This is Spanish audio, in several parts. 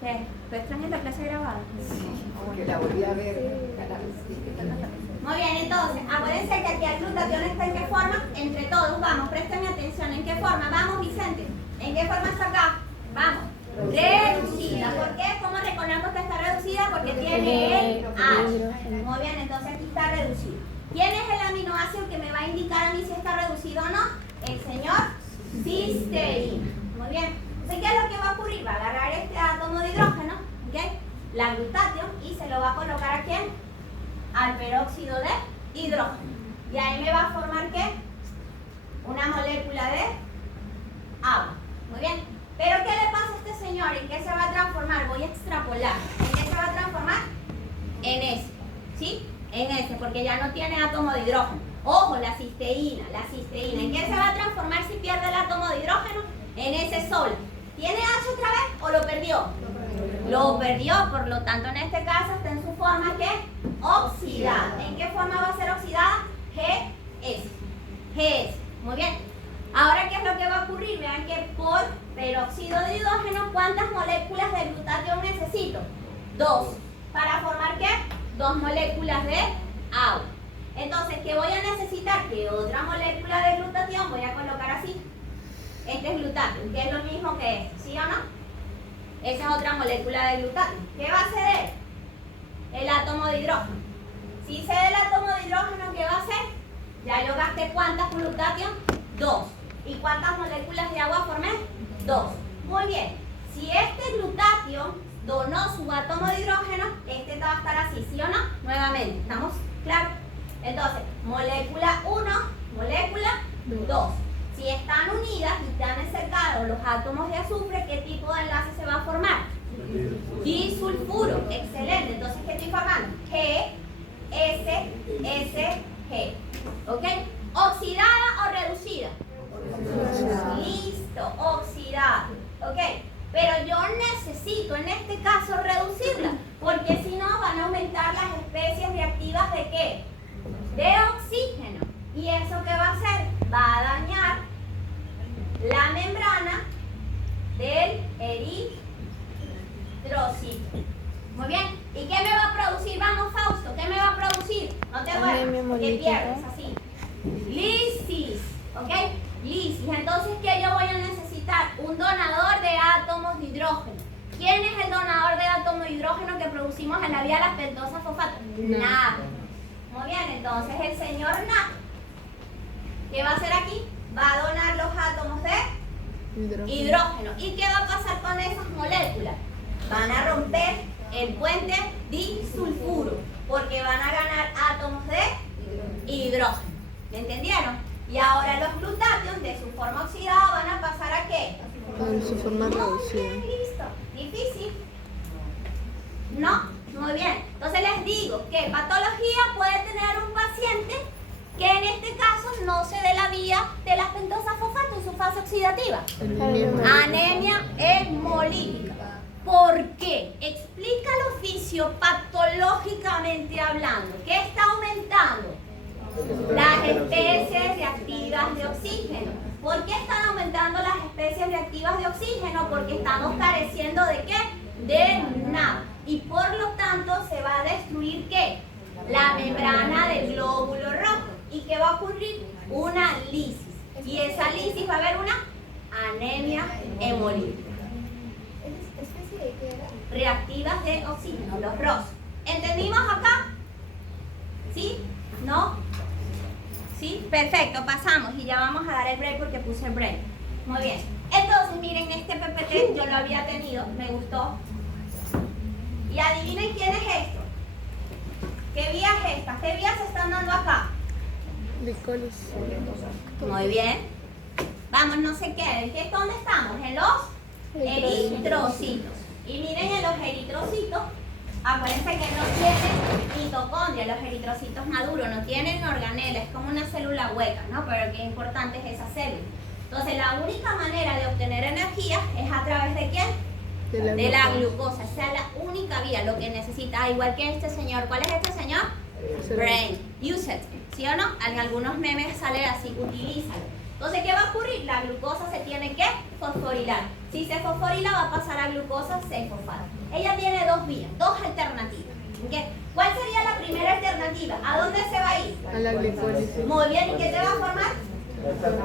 ¿Qué? ¿Tú extrañas la clase grabada? Sí, porque la volví a ver. Muy bien, entonces, acuérdense que aquí el glutatión está en qué forma. Entre todos, vamos, presten atención. ¿En qué forma? Vamos, Vicente. ¿En qué forma está acá? Vamos. Reducida. ¿Por qué? ¿Cómo reconozco que está reducida? Porque tiene el H. Muy bien, entonces aquí está reducido. ¿Quién es el aminoácido que me va a indicar a mí si está reducido o no? El señor cisteína. Muy bien. Entonces, ¿qué es lo que va a ocurrir? Va a agarrar este átomo de hidrógeno, ¿ok? La glutatión, y se lo va a colocar ¿a quién? Al peróxido de hidrógeno. Y ahí me va a formar ¿qué? Una molécula de agua. Muy bien. Pero ¿qué le pasa a este señor? ¿En qué se va a transformar? Voy a extrapolar. ¿En qué se va a transformar? En ese. ¿Sí? En ese, porque ya no tiene átomo de hidrógeno. Ojo, la cisteína. ¿En qué se va a transformar si pierde el átomo de hidrógeno? En ese sola. ¿Tiene H otra vez o lo perdió? Lo perdió, por lo tanto en este caso está en su forma ¿qué? Oxidada. ¿En qué forma va a ser oxidada? GS. Muy bien. Ahora, ¿qué es lo que va a ocurrir? Vean que por peróxido de hidrógeno, ¿cuántas moléculas de glutatión necesito? 2. ¿Para formar qué? 2 moléculas de agua. Entonces, ¿qué voy a necesitar? Que otra molécula de glutatión, voy a colocar así. Este es glutatión, que es lo mismo que este, ¿sí o no? Esa es otra molécula de glutatión. ¿Qué va a ceder? El átomo de hidrógeno. Si cede el átomo de hidrógeno, ¿qué va a hacer? Ya yo gasté ¿cuántas glutatión? 2. ¿Y cuántas moléculas de agua formé? 2. Muy bien. Si este glutatión donó su átomo de hidrógeno, este va a estar así, ¿sí o no? Nuevamente, ¿estamos claros? Entonces, molécula 1, molécula 2. Si están unidas y están encercados los átomos de azufre, ¿qué tipo de enlace se va a formar? Disulfuro. Excelente. Entonces, ¿qué estoy formando? G, S, S, G. ¿Ok? ¿Oxidada o reducida? Listo, oxidada. ¿Ok? Pero yo necesito en este caso reducirla, porque si no van a aumentar las especies reactivas ¿de qué? De oxígeno. ¿Y eso qué va a hacer? Va a dañar la membrana del eritrocito. Muy bien. ¿Y qué me va a producir? Vamos, Fausto, ¿qué me va a producir? No te duermas, porque pierdes así. Lisis. ¿Ok? Lisis. Entonces, ¿qué yo voy a necesitar? Un donador de átomos de hidrógeno. ¿Quién es el donador de átomos de hidrógeno que producimos en la vía de la pentosa fosfato? NAD. Muy bien, entonces el señor NAD, ¿qué va a hacer aquí? Va a donar los átomos de hidrógeno. ¿Y qué va a pasar con esas moléculas? Van a romper el puente disulfuro, porque van a ganar átomos de hidrógeno. ¿Me entendieron? Y ahora los glutatios de su forma oxidada van a pasar ¿a qué? A su forma reducida. Listo. ¿Difícil? No. Muy bien. Entonces les digo que patología puede tener un paciente que en este caso no se dé la vía de las pentosas fosfato en su fase oxidativa. Anemia hemolítica. ¿Por qué? Explícalo fisiopatológicamente hablando. ¿Qué está aumentando? Las especies reactivas de oxígeno. ¿Por qué están aumentando las especies reactivas de oxígeno? Porque estamos careciendo ¿de qué? De NAD. Y por lo tanto se va a destruir ¿qué? La membrana del glóbulo rojo. ¿Y qué va a ocurrir? Una lisis. Y esa lisis va a haber una anemia hemolítica. ¿Especie de qué era? Reactivas de oxígeno, los ROS. ¿Entendimos acá? ¿Sí? ¿No? ¿Sí? Perfecto, pasamos y ya vamos a dar el break porque puse el break. Muy bien. Entonces, miren, este PPT yo lo había tenido, me gustó. Y adivinen quién es esto. ¿Qué vías es esta? ¿Qué vías se están dando acá? Glicólisis. Muy bien. Vamos, no se queden. ¿Dónde estamos? En los eritrocitos. Y miren, en los eritrocitos, acuérdense que no tienen mitocondria, los eritrocitos maduros, no tienen organela, es como una célula hueca, ¿no? Pero qué importante es esa célula. Entonces, la única manera de obtener energía es a través de ¿quién? De la glucosa. Esa es la única vía, lo que necesita, igual que este señor. ¿Cuál es este señor? Brain. Use it. ¿Sí o no? En algunos memes sale así, utilízalo. Entonces, ¿qué va a ocurrir? La glucosa se tiene que fosforilar. Si se fosforila, va a pasar a glucosa 6-fosfato. Ella tiene dos vías, dos alternativas. ¿Okay? ¿Cuál sería la primera alternativa? ¿A dónde se va a ir? A la glicólisis. Muy bien, ¿y qué te va a formar? Lactato.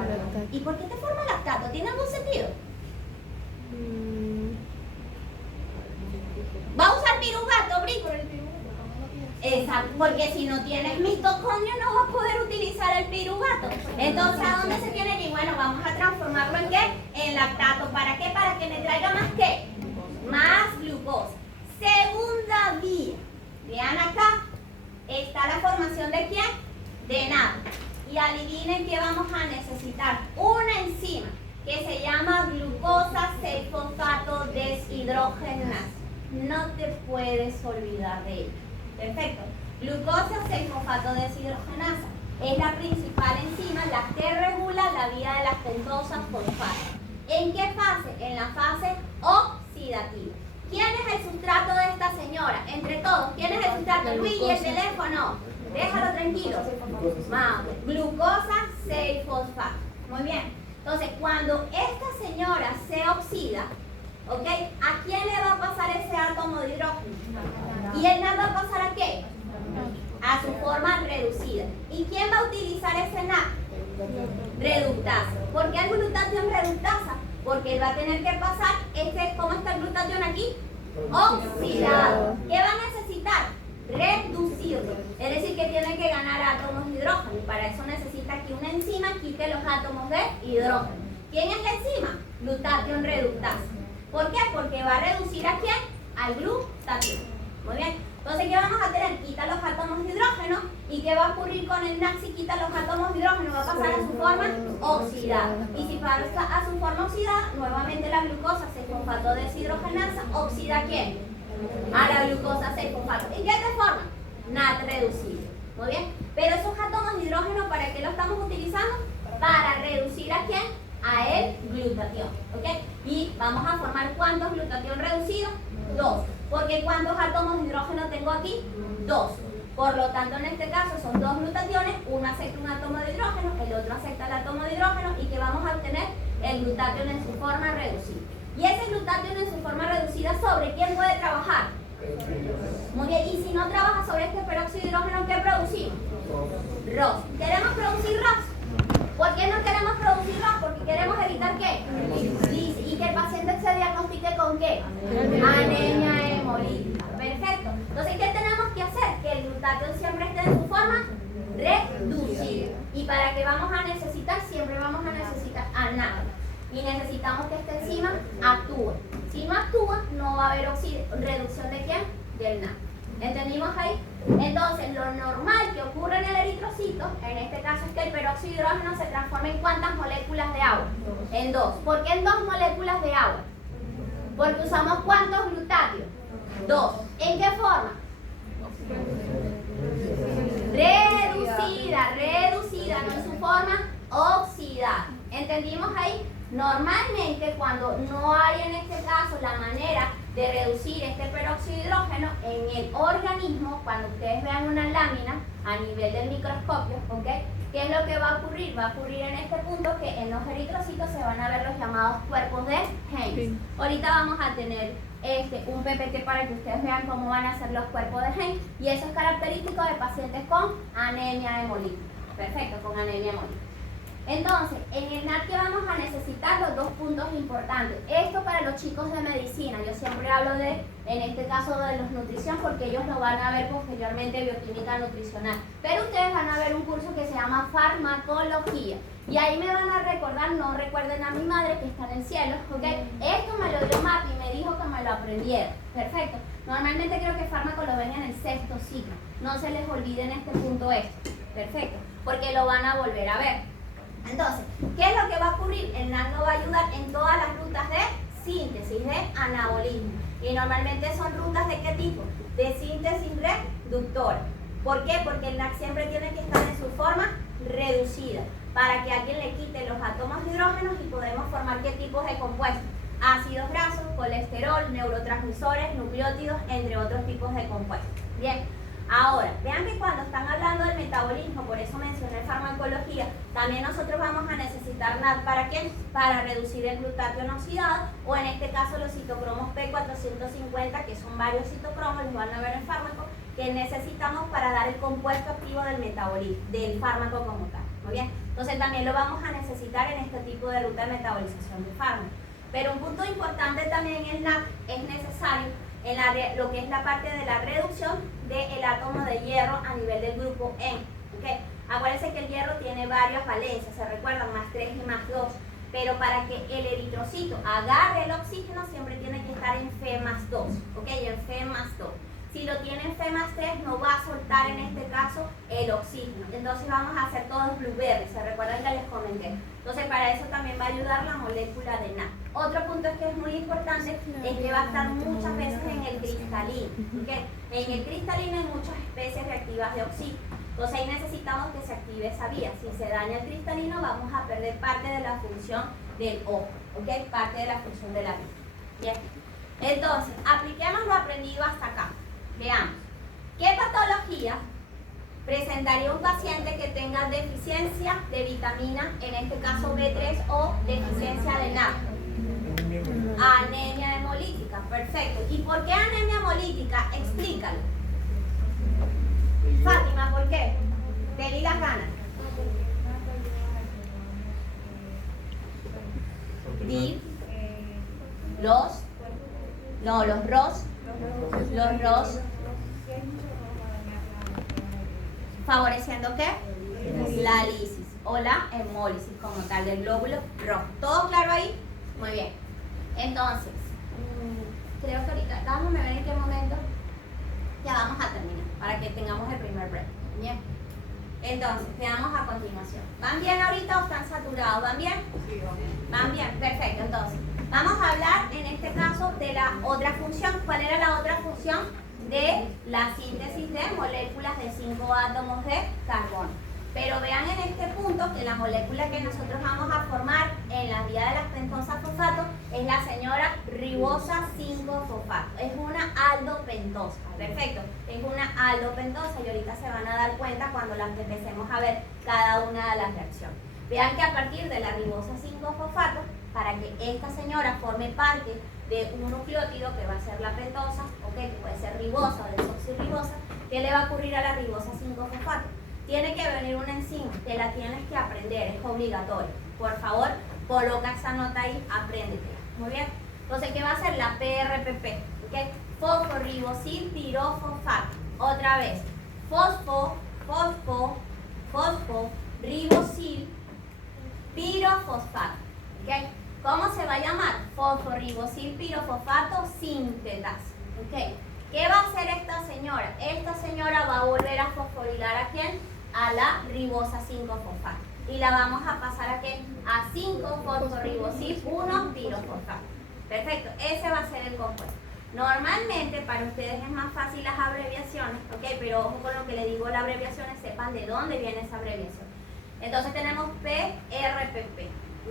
¿Y por qué te forma lactato? ¿Tiene algún sentido? ¿Va a usar piruvato, Brico? Exacto, porque si no tienes mitocondrio no vas a poder utilizar el piruvato. Entonces, ¿a dónde se tiene que ir? Bueno, vamos a transformarlo en ¿qué? En lactato. ¿Para qué? Para que me traiga más ¿qué? Más glucosa. Segunda vía. Vean acá, está la formación ¿de quién? De nada. Y adivinen que vamos a necesitar una enzima que se llama glucosa 6-fosfato deshidrogenasa. No te puedes olvidar de ella. Perfecto. Glucosa 6-fosfato deshidrogenasa es la principal enzima, la que regula la vía de las pentosas fosfato. ¿En qué fase? En la fase oxidativa. ¿Quién es el sustrato de esta señora? Entre todos, ¿quién es el sustrato? Luis, y el teléfono. Déjalo tranquilo. Vamos. Glucosa 6-fosfato. Muy bien. Entonces, cuando esta señora se oxida, ¿ok? ¿A quién le va a pasar ese átomo de hidrógeno? ¿Y el NAD va a pasar a qué? A su forma reducida. ¿Y quién va a utilizar ese NAD? Reductasa. ¿Por qué el glutatión reductasa? Porque él va a tener que pasar, ¿cómo está el glutatión aquí? Oxidado. ¿Qué va a necesitar? Reducirlo. Es decir, que tiene que ganar átomos de hidrógeno. Y para eso necesita que una enzima quite los átomos de hidrógeno. ¿Quién es la enzima? Glutatión reductasa. ¿Por qué? Porque va a reducir ¿a quién? Al glutatión. Muy bien. Entonces, ¿qué vamos a tener? Quita los átomos de hidrógeno. ¿Y qué va a ocurrir con el NAD si quita los átomos de hidrógeno? Va a pasar a su forma oxidada. Y si pasa a su forma oxidada, nuevamente la glucosa 6-fosfato deshidrogenasa oxida ¿a quién? A la glucosa 6-fosfato. ¿En qué forma? NAD reducido. Muy bien. Pero esos átomos de hidrógeno, ¿para qué lo estamos utilizando? Para reducir ¿a quién? A el glutatión. ¿Ok? Y vamos a formar ¿cuántos glutatión reducidos? 2. Porque ¿cuántos átomos de hidrógeno tengo aquí? 2. Por lo tanto, en este caso son 2 glutationes, uno acepta un átomo de hidrógeno, el otro acepta el átomo de hidrógeno y que vamos a obtener el glutatión en su forma reducida. Y ese glutatión en su forma reducida, ¿sobre quién puede trabajar? Muy bien, y si no trabaja sobre este peróxido de hidrógeno, ¿qué producimos? ROS. ¿Queremos producir ROS? ¿Por qué no queremos producir ROS? Porque queremos evitar ¿qué? Y que el paciente se diagnostique con ¿qué? Anemia hemolítica. Perfecto. Entonces, ¿qué tenemos que hacer? Que el glutatión siempre esté en su forma reducida. ¿Y para qué vamos a necesitar? Siempre vamos a necesitar a NAD. Y necesitamos que esta enzima actúe. Si no actúa, no va a haber reducción de ¿quién? Del NAD. ¿Entendimos ahí? Entonces, lo normal que ocurre en el eritrocito, en este caso es que el peróxido de hidrógeno se transforma en ¿cuántas moléculas de agua? En 2. ¿Por qué en 2 moléculas de agua? Porque usamos ¿cuántos glutatios? 2. ¿En qué forma? Reducida, no en su forma oxidada. ¿Entendimos ahí? Normalmente cuando no hay en este caso la manera de reducir este peróxido de hidrógeno en el organismo, cuando ustedes vean una lámina a nivel del microscopio, ¿ok? ¿Qué es lo que va a ocurrir? Va a ocurrir en este punto que en los eritrocitos se van a ver los llamados cuerpos de Heinz. Sí. Ahorita vamos a tener un PPT para que ustedes vean cómo van a ser los cuerpos de Heinz y eso es característico de pacientes con anemia hemolítica. Perfecto, con anemia hemolítica. Entonces, en el NAD que vamos a necesitar los 2 puntos importantes. Esto para los chicos de medicina. Yo siempre hablo de, en este caso, de los nutrición porque ellos lo van a ver posteriormente bioquímica nutricional. Pero ustedes van a ver un curso que se llama farmacología. Y ahí me van a recordar, no recuerden a mi madre que está en el cielo, ¿ok? Esto me lo dio Mati y me dijo que me lo aprendiera. Perfecto. Normalmente creo que fármaco lo ven en el 6º ciclo. No se les olvide en este punto esto. Perfecto. Porque lo van a volver a ver. Entonces, ¿qué es lo que va a ocurrir? El NAD nos va a ayudar en todas las rutas de síntesis, de anabolismo. Y normalmente son rutas ¿de qué tipo? De síntesis reductora. ¿Por qué? Porque el NAD siempre tiene que estar en su forma reducida para que alguien le quite los átomos de hidrógeno y podemos formar qué tipos de compuestos. Ácidos grasos, colesterol, neurotransmisores, nucleótidos, entre otros tipos de compuestos. Bien. Ahora, vean que cuando están hablando del metabolismo, por eso mencioné farmacología, también nosotros vamos a necesitar NAD, ¿para qué? Para reducir el glutatión oxidado, o en este caso los citocromos P450, que son varios citocromos, los van a ver en fármaco, que necesitamos para dar el compuesto activo del metabolismo, del fármaco como tal. Muy bien, entonces también lo vamos a necesitar en este tipo de ruta de metabolización de fármaco. Pero un punto importante también en el NAD es necesario en lo que es la parte de la reducción del átomo de hierro a nivel del grupo N. ¿Okay? Acuérdense que el hierro tiene varias valencias, se recuerdan, +3 y +2, pero para que el eritrocito agarre el oxígeno siempre tiene que estar en Fe+2, ¿ok? En Fe+2. Si lo tiene en Fe+3 no va a soltar en este caso el oxígeno, entonces vamos a hacer todos blueberries, se recuerdan que les comenté. Entonces para eso también va a ayudar la molécula de NAD. Otro punto que es muy importante es que va a estar muchas veces en el cristalino, ¿okay? En el cristalino hay muchas especies reactivas de oxígeno, entonces ahí necesitamos que se active esa vía. Si se daña el cristalino vamos a perder parte de la función del ojo, ¿okay? Parte de la función de la vía. Bien. Entonces, apliquemos lo aprendido hasta acá. Veamos, ¿qué patología presentaría un paciente que tenga deficiencia de vitamina, en este caso B3, o deficiencia de NAD? Anemia hemolítica, perfecto. ¿Y por qué anemia hemolítica? Explícalo. Fátima, ¿por qué? Te di las ganas. Di los ROS. ¿Favoreciendo qué? La lisis o la hemólisis como tal del glóbulo rojo. ¿Todo claro ahí? Muy bien. Entonces, creo que ahorita, déjame ver en qué momento ya vamos a terminar para que tengamos el primer break. Bien. Entonces, veamos a continuación. ¿Van bien ahorita o están saturados? ¿Van bien? Sí, van bien. Perfecto. Entonces, vamos a hablar en este caso de la otra función. ¿Cuál era la otra función? De la síntesis de moléculas de 5 átomos de carbono. Pero vean en este punto que la molécula que nosotros vamos a formar en la vía de las pentosas fosfato es la señora ribosa 5-fosfato. Es una aldopentosa. Perfecto. Es una aldopentosa y ahorita se van a dar cuenta cuando las empecemos a ver cada una de las reacciones. Vean que a partir de la ribosa 5-fosfato, para que esta señora forme parte de un nucleótido que va a ser la pentosa, que puede ser ribosa o desoxirribosa, ¿qué le va a ocurrir a la ribosa 5-fosfato? Tiene que venir una enzima, te la tienes que aprender, es obligatorio. Por favor, coloca esa nota ahí, apréndetela. Muy bien. Entonces, ¿qué va a hacer? La PRPP, ¿okay? Fosforibosil pirofosfato. Otra vez, ribosil pirofosfato. ¿Okay? ¿Cómo se va a llamar? Fosforibosil pirofosfato sintetasa. ¿Okay? ¿Qué va a hacer esta señora? Esta señora va a volver a fosforilar ¿a quién? A la ribosa 5-fosfato. Y la vamos a pasar ¿a quién? A 5-fosforibosil 1-pirofosfato. Perfecto, ese va a ser el compuesto. Normalmente para ustedes es más fácil las abreviaciones, ¿ok? Pero ojo con lo que le digo, las abreviaciones, sepan de dónde viene esa abreviación. Entonces tenemos PRPP,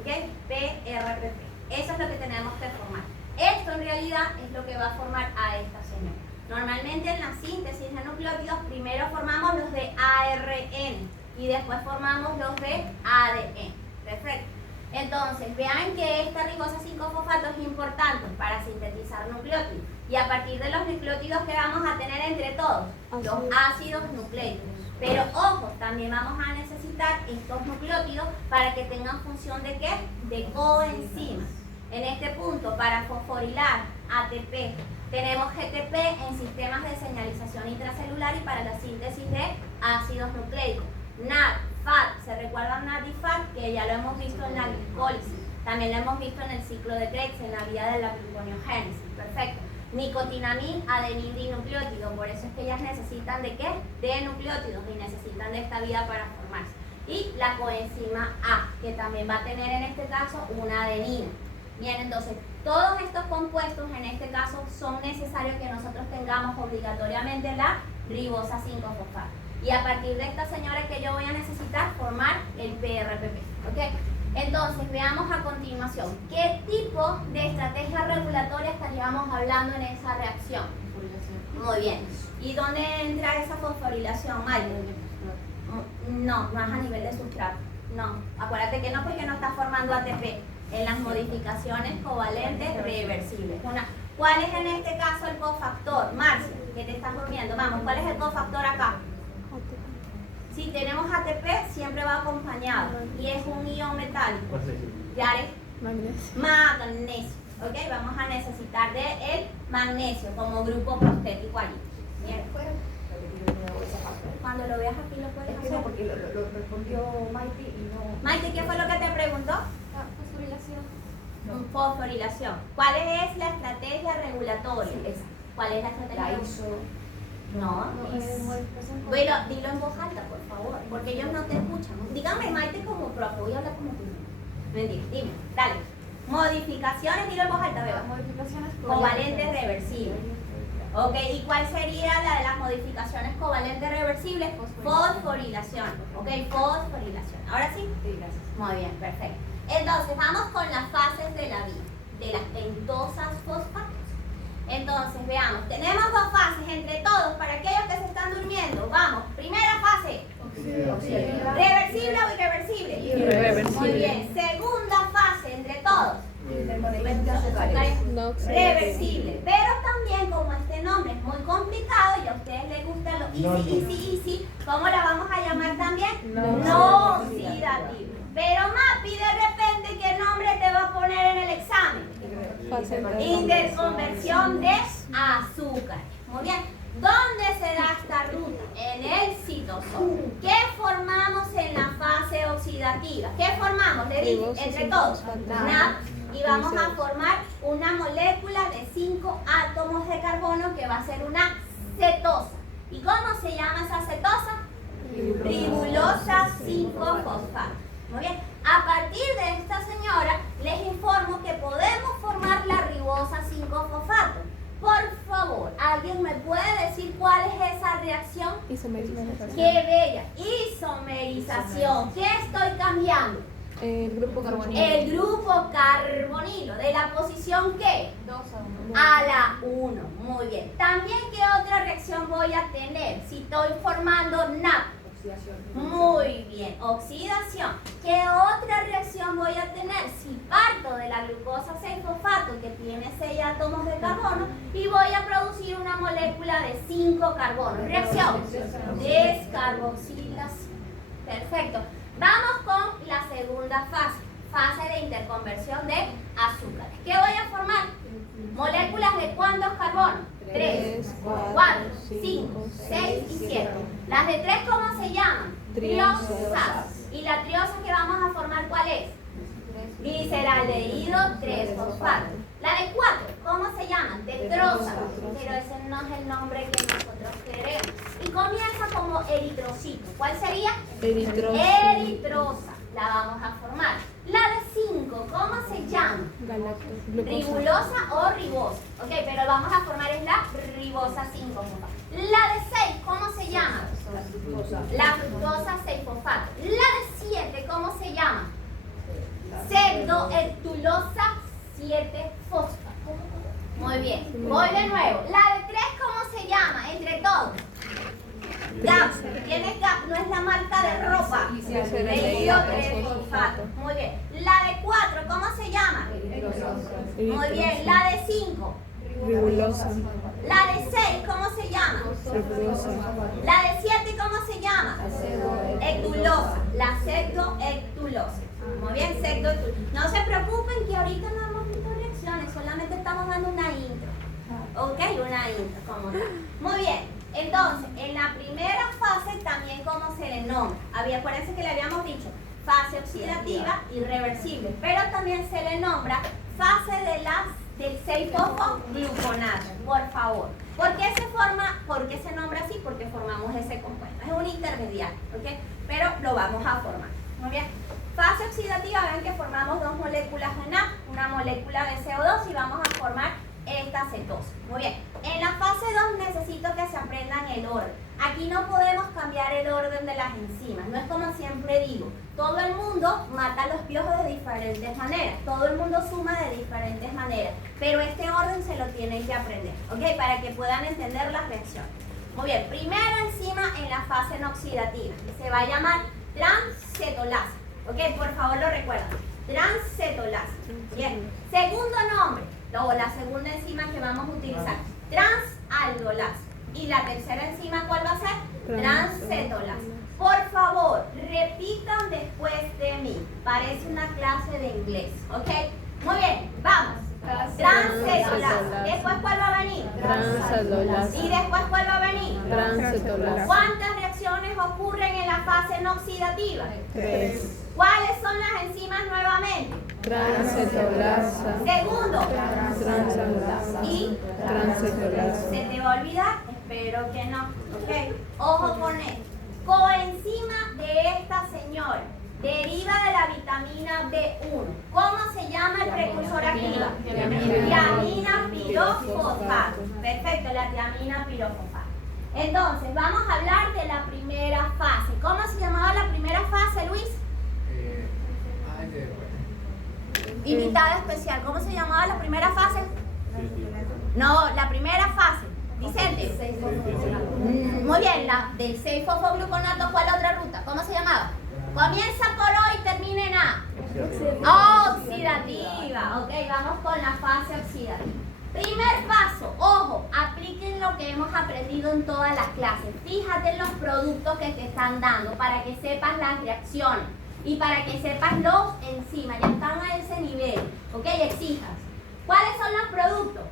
¿ok? PRPP. Eso es lo que tenemos que formar. Esto en realidad es lo que va a formar a esta señora. Normalmente en la síntesis de nucleótidos primero formamos los de ARN y después formamos los de ADN. Perfecto. Entonces, vean que esta ribosa 5-fosfato es importante para sintetizar nucleótidos. Y a partir de los nucleótidos que vamos a tener entre todos, los ácidos nucleicos. Pero ojo, también vamos a necesitar estos nucleótidos para que tengan función de ¿qué? De coenzimas. En este punto, para fosforilar ATP, tenemos GTP en sistemas de señalización intracelular y para la síntesis de ácidos nucleicos. NAD, FAT, ¿se recuerdan NAD y FAT? Que ya lo hemos visto en la glicólisis. También lo hemos visto en el ciclo de Krebs, en la vía de la gluconeogénesis. Perfecto. Nicotinamida, adenina y nucleótido. Por eso es que ellas necesitan ¿de qué? De nucleótidos y necesitan de esta vía para formarse. Y la coenzima A, que también va a tener en este caso una adenina. Bien, entonces, todos estos compuestos en este caso son necesarios que nosotros tengamos obligatoriamente la ribosa 5-fosfato. Y a partir de esta señora que yo voy a necesitar formar el PRPP. ¿Ok? Entonces, veamos a continuación, ¿qué tipo de estrategia regulatoria estaríamos hablando en esa reacción? Muy bien. ¿Y dónde entra esa fosforilación, Mike? No, no es a nivel de sustrato. No, acuérdate que no, porque no está formando ATP en las modificaciones covalentes reversibles. ¿Cuál es en este caso el cofactor? Marcia, que te estás durmiendo. Vamos, ¿cuál es el cofactor acá? Si tenemos ATP, siempre va acompañado y es un ion metálico. ¿Yare? Magnesio. ¿Ok? Vamos a necesitar de el magnesio como grupo prostético allí. Bien. Cuando lo veas aquí lo puedes hacer. No, porque lo respondió Maite y no. Maite, ¿qué fue lo que te preguntó? Fosforilación. Fosforilación. ¿Cuál es la estrategia regulatoria? ¿Cuál es la estrategia? La hizo. No. Bueno, dilo en voz alta, por favor, porque ellos no te escuchan. Dígame, Maite, como profe, voy a hablar como tú. Mentira, dime, dale. Modificaciones, dilo en voz alta, beba. Modificaciones Covalentes reversibles. Ok, ¿y cuál sería la de las modificaciones covalentes reversibles? Fosforilación. Ok, fosforilación. ¿Ahora sí? Sí, gracias. Muy bien, perfecto. Entonces, vamos con las fases de la vida, de las pentosas fosfatos. Entonces, veamos, tenemos dos fases entre todos, para aquellos que se están durmiendo. Vamos, primera fase. ¿Reversible o irreversible? Irreversible. Muy bien. Segunda fase entre todos. No, Reversible. Pero también, como este nombre es muy complicado y a ustedes les gusta lo easy, ¿cómo la vamos a llamar también? No oxidativo. Pero Mapi, de repente, ¿qué nombre te va a poner en el examen? Interconversión de azúcar. Muy bien. ¿Dónde se da esta ruta? En el citosol. ¿Qué formamos en la fase oxidativa? ¿Qué formamos? Le dije, entre todos. NAP. Y vamos a formar una molécula de 5 átomos de carbono que va a ser una cetosa. ¿Y cómo se llama esa cetosa? Ribulosa 5-fosfato. Muy bien. A partir de esta señora, les informo que podemos formar la ribosa 5-fosfato. Por favor, ¿alguien me puede decir cuál es esa reacción? Isomerización. ¡Qué bella! Isomerización. ¿Qué estoy cambiando? El grupo carbonilo. El grupo carbonilo. ¿De la posición qué? 2 a 1. A la 1. Muy bien. También, ¿qué otra reacción voy a tener si estoy formando NAP? Muy bien, oxidación. ¿Qué otra reacción voy a tener si parto de la glucosa 6-fosfato que tiene 6 átomos de carbono y voy a producir una molécula de 5 carbonos? Reacción, descarboxilación. Perfecto. Vamos con la segunda fase, fase de interconversión de azúcares. ¿Qué voy a formar? ¿Moléculas de cuántos carbonos? 3, 4, 5, 6 y 7. Las de 3, ¿cómo se llaman? Triosas. ¿Y la triosa que vamos a formar cuál es? Gliceraldehído 3-fosfato. La de 4, ¿cómo se llaman? Tetrosa. Pero ese no es el nombre que nosotros queremos. Y comienza como eritrocito. ¿Cuál sería? Eritrosa. La vamos a formar. La de 5, ¿cómo se llama? Ribulosa o ribosa. Ok, pero vamos a formar es la ribosa 5-fosfato. La de 6, ¿cómo se llama? La fructosa 6-fosfato. La de 7, ¿cómo se llama? Pseudohectulosa 7-fosfato. Muy bien, voy de nuevo. La de 3, ¿cómo se llama? Entre todos. GAP, ¿tienes GAP? No es la marca de ropa. Gliceraldehído 3-fosfato. Muy bien. La de 4, ¿cómo se llama? Muy bien. La de 5. Ribulosa. La de 6, ¿cómo se llama? Ribulosa. La de 7, ¿cómo se llama? Hectulosa. La pseudohectulosa. Muy bien, pseudohectulosa. No se preocupen que ahorita no hemos visto reacciones, solamente estamos dando una intro. Ok, una intro como tal. Muy bien. Entonces, en la primera fase también, ¿cómo se le nombra? Acuérdense que le habíamos dicho fase oxidativa irreversible, pero también se le nombra fase del 6-fosfogluconato, por favor. ¿Por qué se nombra así? Porque formamos ese compuesto. Es un intermediario, ¿ok? Pero lo vamos a formar. Muy bien. Fase oxidativa, ven que formamos 2 moléculas de NAP, una molécula de CO2 y vamos a formar esta cetosa. Muy bien. En la fase 2 necesito que se aprendan el orden. Aquí no podemos cambiar el orden de las enzimas. No es como siempre digo. Todo el mundo mata los piojos de diferentes maneras. Todo el mundo suma de diferentes maneras. Pero este orden se lo tienen que aprender, ¿ok? Para que puedan entender las reacciones. Muy bien. Primera enzima en la fase no oxidativa. Se va a llamar transcetolasa. ¿Ok? Por favor lo recuerdan. Transcetolasa. Bien. Segundo nombre. O la segunda enzima que vamos a utilizar. Transaldolasa. Y la tercera enzima, ¿cuál va a ser? Transcetolasa. Por favor, repitan después de mí. Parece una clase de inglés, ¿ok? Muy bien, vamos. Transcetolasa. Después, ¿cuál va a venir? Transaldolasa. Y después, ¿cuál va a venir? Transcetolasa. ¿Cuántas reacciones ocurren en la fase no oxidativa? 3. ¿Cuáles son las enzimas nuevamente? Transcetolasa. Segundo. Transaldolasa. Y Transcetolasa. ¿se te va a olvidar? Espero que no. ¿Ok? Ojo con esto. Coenzima de esta señora deriva de la vitamina B1. ¿Cómo se llama el precursor activa? Tiamina pirofosfato. Perfecto, la tiamina pirofosfato. Entonces, vamos a hablar de la primera fase. ¿Cómo se llamaba la primera fase, Luis? Invitada especial. ¿Cómo se llamaba la primera fase? No, la primera fase. Vicente. Muy bien, la del 6-fosfogluconato, ¿cuál otra ruta? ¿Cómo se llamaba? Comienza por O y termina en A. Oxidativa. Ok, vamos con la fase oxidativa. Primer paso, ojo, apliquen lo que hemos aprendido en todas las clases. Fíjate en los productos que te están dando para que sepas las reacciones y para que sepas los enzimas. Ya están a ese nivel. Ok, exijas. ¿Cuáles son los productos?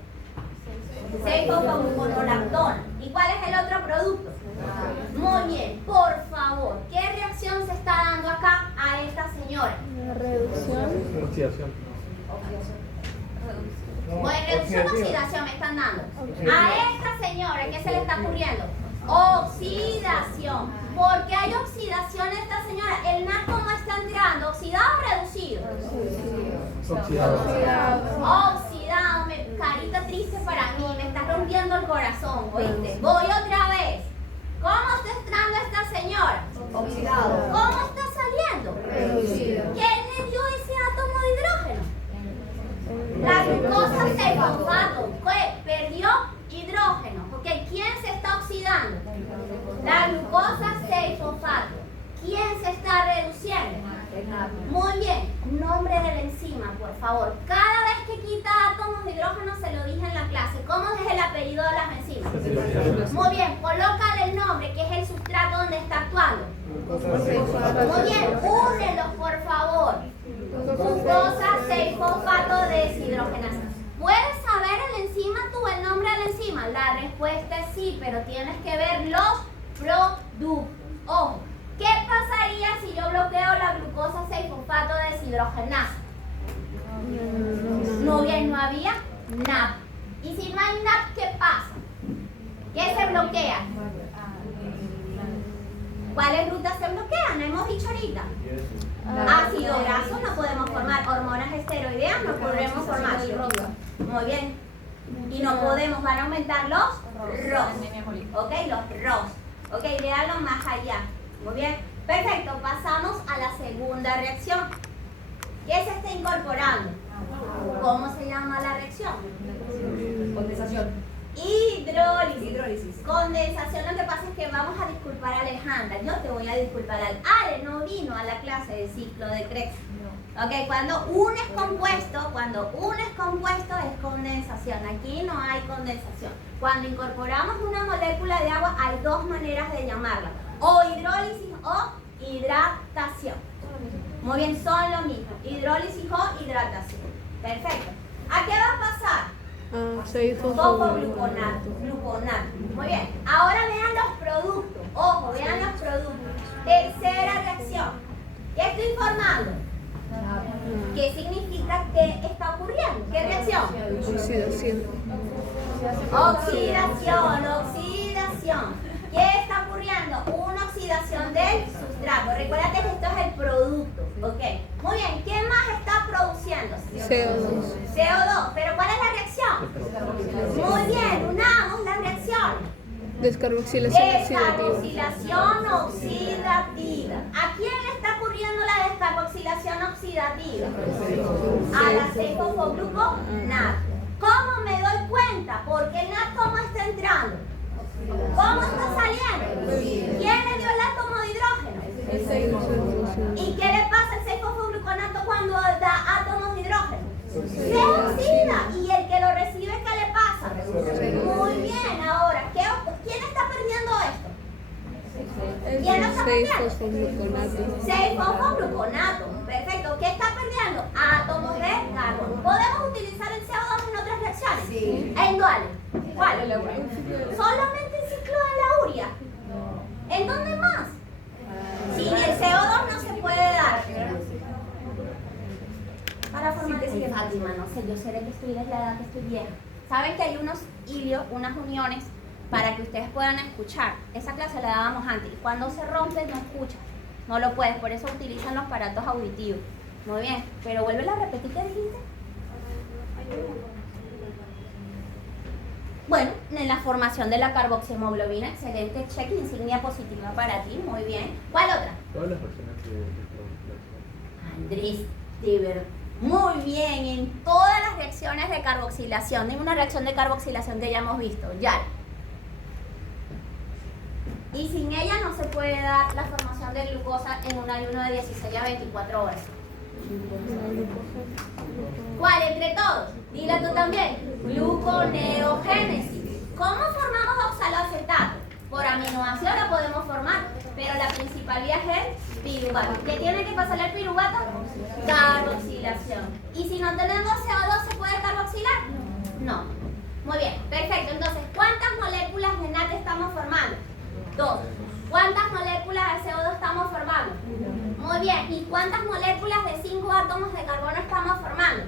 6-fosfogluconolactona. ¿Y cuál es el otro producto? Muy bien, por favor, ¿qué reacción se está dando acá a esta señora? La reducción. Oxidación. Bueno, reducción o oxidación me están dando. A esta señora, ¿qué se le está ocurriendo? Oxidación. ¿Por qué hay oxidación a esta señora? ¿El NAD cómo está entrando? ¿Oxidado o reducido? Oxidado. Oxidado, carita triste para mí, me está rompiendo el corazón, ¿oíste? Voy otra vez. ¿Cómo está entrando esta señora? Oxidado. ¿Cómo está saliendo? Reducido. ¿Quién le dio ese átomo de hidrógeno? La glucosa 6-fosfato. Perdió hidrógeno. ¿Ok? ¿Quién se está oxidando? La glucosa 6-fosfato. ¿Quién se está reduciendo? Muy bien. Nombre de la enzima, por favor. Cada vez que quita átomos de hidrógeno se lo dije en la clase. ¿Cómo es el apellido de las enzimas? Muy bien. Colócale el nombre, que es el sustrato donde está actuando. Muy bien. Únelos, por favor. Glucosa 6-fosfato deshidrogenasa. ¿Puedes saber el enzima tú, el nombre de la enzima? La respuesta es sí, pero tienes que ver los productos. Ojo, ¿qué pasaría si yo bloqueo la glucosa 6-fosfato deshidrogenasa? No bien, no había NAP. Y si no hay NAP, ¿qué pasa? ¿Qué se bloquea? ¿Cuáles rutas se bloquean? Hemos dicho ahorita. Ácido graso no podemos formar, hormonas esteroideas no podemos formar. Muy bien. Y no podemos, van a aumentar los ROS. Ok, los ROS. Ok, véanlo más allá. Muy bien. Perfecto, pasamos a la segunda reacción. ¿Qué se está incorporando? ¿Cómo se llama la reacción? Condensación. Hidrólisis. Condensación, lo que pasa es que vamos a disculpar a Alejandra. Yo te voy a disculpar. Ale no vino a la clase de ciclo de Krebs. Ok, cuando unes compuesto es condensación. Aquí no hay condensación. Cuando incorporamos una molécula de agua hay dos maneras de llamarla. O hidrólisis o hidratación. Muy bien, son lo mismo. Hidrólisis o hidratación. Perfecto. ¿A qué va a pasar? 6-fosfogluconato. Gluconato. Muy bien. Ahora vean los productos. Ojo, vean los productos. Tercera reacción. ¿Qué estoy formando? ¿Qué significa que está ocurriendo? ¿Qué reacción? Oxidación. Oxidación. ¿Qué está ocurriendo? Una oxidación del sustrato. Recuérdate que esto es el producto. Ok. Muy bien. ¿Qué más está produciendo? CO2. CO2. ¿Pero cuál es la reacción? Descarboxilación oxidativa. Descarboxilación oxidativa. ¿A quién le está ocurriendo la descarboxilación oxidativa? Al 6-fosfogluconato. ¿Cómo me doy cuenta? Porque el NAT, ¿cómo está entrando? ¿Cómo está saliendo? ¿Quién le dio el átomo de hidrógeno? ¿Y qué le pasa al 6-fosfogluconato cuando da átomos de hidrógeno? Se oxida. ¿Y el que lo recibe qué le pasa? Muy bien. Ahora, ¿quién está perdiendo esto? ¿Quién lo está perdiendo? 6-fosfogluconato. 6-fosfogluconato. Perfecto. ¿Qué está perdiendo? Átomos de carbono. ¿Podemos utilizar el CO2 en otras reacciones? Sí. ¿En cuáles? ¿Cuáles? Solamente el ciclo de la urea. ¿En dónde más? Sin el CO2 no se puede dar. Para formar Fátima, no sé, yo sé que estoy de la edad que estoy vieja. Saben que hay unos hilios, unas uniones para que ustedes puedan escuchar. Esa clase la dábamos antes. Cuando se rompe no escuchas, no lo puedes, por eso utilizan los aparatos auditivos. Muy bien, pero vuelve a repetir qué dijiste. Bueno, en la formación de la carboxihemoglobina, excelente, check, insignia positiva para ti, muy bien. ¿Cuál otra? Todas las personas que Andrés, de verdad. Muy bien, en todas las reacciones de carboxilación. Dime una reacción de carboxilación que ya hemos visto, ya. Y sin ella no se puede dar la formación de glucosa en un ayuno de 16 a 24 horas. ¿Cuál entre todos? Dile tú también. Gluconeogénesis. ¿Cómo formamos oxaloacetato? Por aminoácido la podemos formar, pero la principal vía es el piruvato. ¿Qué tiene que pasarle al piruvato? Carboxilación. ¿Y si no tenemos CO2 se puede carboxilar? No. Muy bien, perfecto. Entonces, ¿cuántas moléculas de NAT estamos formando? 2. ¿Cuántas moléculas de CO2 estamos formando? Muy bien. ¿Y cuántas moléculas de 5 átomos de carbono estamos formando?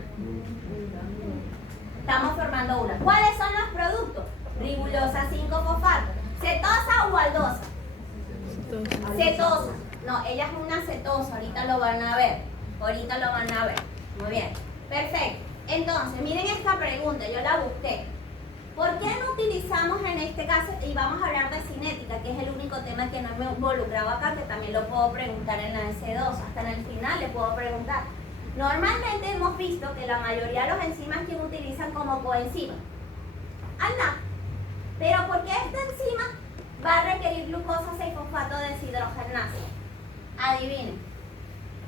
Estamos formando una. ¿Cuáles son los productos? Ribulosa 5-fosfato. ¿Cetosa o aldosa? Cetosa. No, ella es una cetosa. Ahorita lo van a ver. Ahorita lo van a ver. Muy bien. Perfecto. Entonces, miren esta pregunta. Yo la busqué. ¿Por qué no utilizamos en este caso, y vamos a hablar de cinética, que es el único tema que no me he involucrado acá, que también lo puedo preguntar en la S2, hasta en el final le puedo preguntar. Normalmente hemos visto que la mayoría de los enzimas que utilizan como coenzima al NAT, pero ¿por qué esta enzima va a requerir glucosa 6-fosfato deshidrogenasa? Adivinen,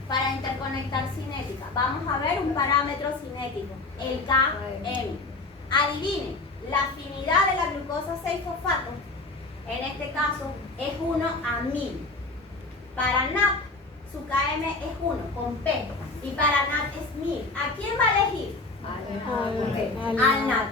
para interconectar cinética, vamos a ver un parámetro cinético, el Km. Adivinen, la afinidad de la glucosa 6-fosfato, en este caso, es 1 a 1000. Para NAT, su Km es 1, con P, y para NAT es 1000. ¿A quién va a elegir? Al NAT.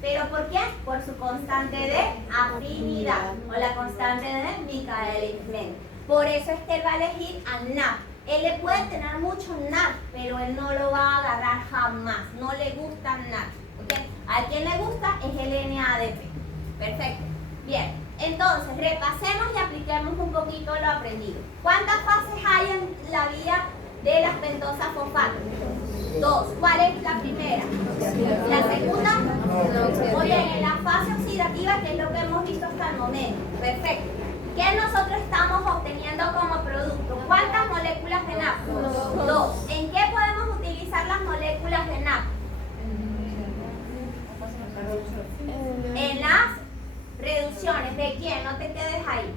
¿Pero por qué? Por su constante de afinidad, o la constante de Michaelis-Menten. Por eso es que él va a elegir al NAT. Él le puede tener mucho NAT, pero él no lo va a agarrar jamás. No le gusta NAT. ¿Okay? A quien le gusta es el NADP. Perfecto. Bien, entonces repasemos y apliquemos un poquito lo aprendido. ¿Cuántas fases hay en la vía de las pentosas fosfato? 2. ¿Cuál es la primera? La segunda. Muy bien, en la fase oxidativa, que es lo que hemos visto hasta el momento. Perfecto. ¿Qué nosotros estamos obteniendo como producto? ¿Cuántas moléculas de NAP? 2. ¿En qué podemos utilizar las moléculas de NAP? En las reducciones. ¿De quién? No te quedes ahí.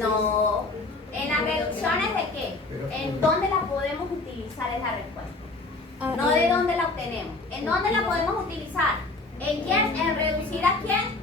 No. ¿En las reducciones de qué? ¿En dónde la podemos utilizar? Es la respuesta. No de dónde la obtenemos. ¿En dónde la podemos utilizar? ¿En quién? ¿En reducir a quién?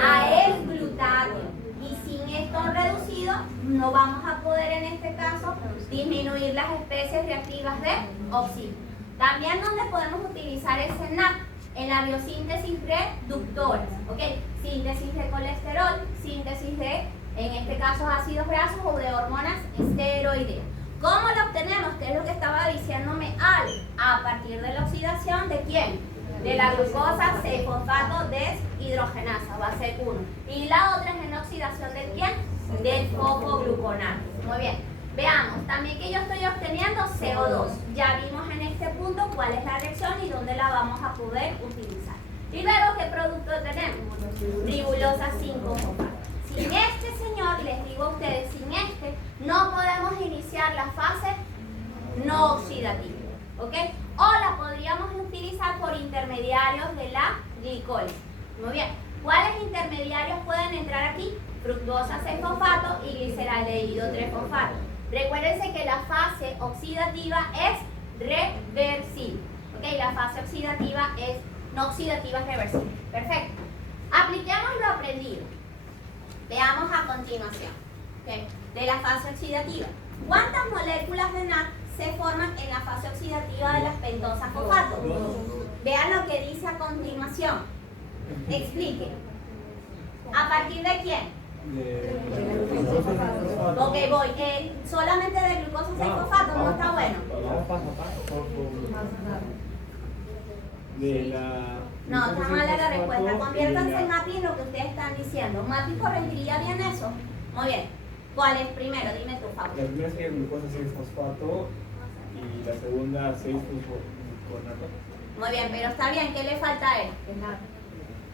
A el glutatión. Y sin esto reducido, no vamos a poder en este caso disminuir las especies reactivas de oxígeno. También donde podemos utilizar ese NAP, en la biosíntesis reductores, ¿ok? Síntesis de colesterol, síntesis de, en este caso, ácidos grasos o de hormonas esteroideas. ¿Cómo lo obtenemos? Que es lo que estaba diciéndome Ale. A partir de la oxidación, ¿de quién? De la glucosa 6-fosfato deshidrogenasa, base 1. Y la otra es en oxidación ¿de quién? Del fosfogluconato. Muy bien. Veamos, también que yo estoy obteniendo CO2. Ya vimos en este punto cuál es la reacción y dónde la vamos a poder utilizar. Y luego, ¿qué producto tenemos? Ribulosa 5-fosfato. Sin este, señor, les digo a ustedes, sin este, no podemos iniciar la fase no oxidativa, ¿ok? O la podríamos utilizar por intermediarios de la glicólisis. Muy bien. ¿Cuáles intermediarios pueden entrar aquí? Fructosa 6-fosfato y gliceraldehído 3-fosfato. Recuérdense que la fase oxidativa es reversible, ¿ok? La fase oxidativa es no oxidativa, es reversible. Perfecto. Apliquemos lo aprendido. Veamos a continuación, ¿ok? De la fase oxidativa. ¿Cuántas moléculas de NAD se forman en la fase oxidativa de las pentosas fosfato? Vean lo que dice a continuación. Explique. ¿A partir de quién? Ok, voy. Solamente de glucosa 6-fosfato no está bueno. De la... No, está mala la respuesta. Conviértanse en MAPI en lo que ustedes están diciendo. ¿MAPI corregiría bien eso? Muy bien. ¿Cuál es primero? Dime tu favor. La primera sería glucosa 6-fosfato y la segunda 6-fosfonato. Muy bien, pero está bien. ¿Qué le falta a él?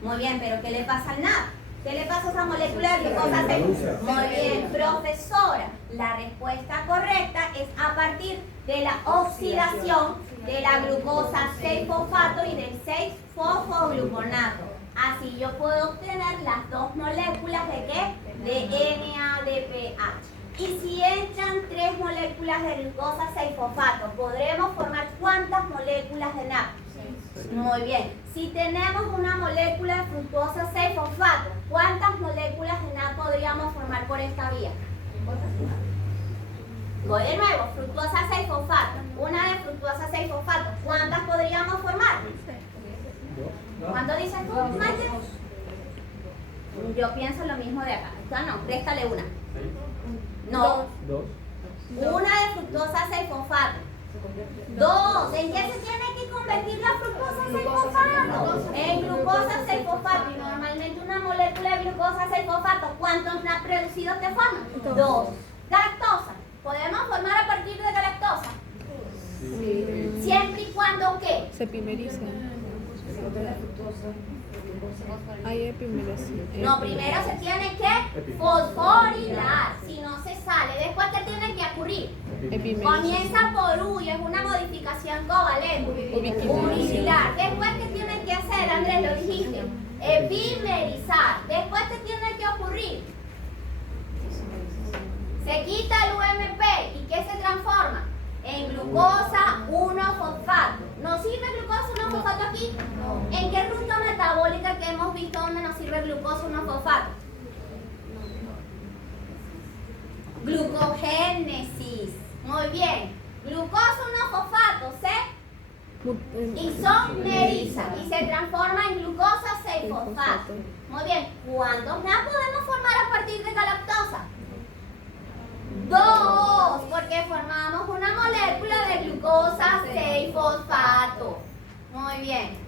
Muy bien, pero ¿qué le pasa al NAD? ¿Qué le pasa a esa molécula de glucosa 6? Muy bien, profesora. La respuesta correcta es a partir de la oxidación de la glucosa 6-fosfato y del 6-fosfogluconato. Así yo puedo obtener las dos moléculas de ¿qué? De NADPH. Y si entran 3 moléculas de glucosa 6-fosfato, ¿podremos formar cuántas moléculas de NAD? Muy bien. Si tenemos una molécula de fructosa 6-fosfato, ¿cuántas moléculas de NAD podríamos formar por esta vía? Voy de nuevo, fructosa 6-fosfato. Una de fructosa 6-fosfato. ¿Cuántas podríamos formar? ¿Cuánto dices tú, Maite? Yo pienso lo mismo de acá. Esta no, réstale una. No. Una de fructosa 6-fosfato. 2. ¿En qué se tiene que convertir la fructosa 6-fosfato? En glucosa 6-fosfato. Y normalmente una molécula de glucosa 6-fosfato, ¿cuántos NAD producidos te forman? 2. Galactosa. ¿Podemos formar a partir de galactosa? Sí. Siempre y cuando, ¿qué? Se epimeriza. Hay epimerización. No, primero se tiene que fosforilar. Si no se sale, después ¿qué tiene que ocurrir? Comienza por U y es una modificación covalente. Ubiquilar. Después, ¿qué tiene que hacer, Andrés? Lo dijiste. Epimerizar. Después, ¿qué tiene que ocurrir? Se quita el UMP. ¿Y qué se transforma? En glucosa 1-fosfato. ¿Nos sirve glucosa 1-fosfato aquí? No. ¿En qué ruta metabólica que hemos visto donde nos sirve glucosa 1-fosfato? Glucogénesis. Muy bien. Glucosa 1-fosfato se isomeriza y se transforma en glucosa 6-fosfato. Muy bien. ¿Cuántos NAD podemos formar a partir de galactosa? 2, porque formamos una molécula de glucosa 6-fosfato. Muy bien.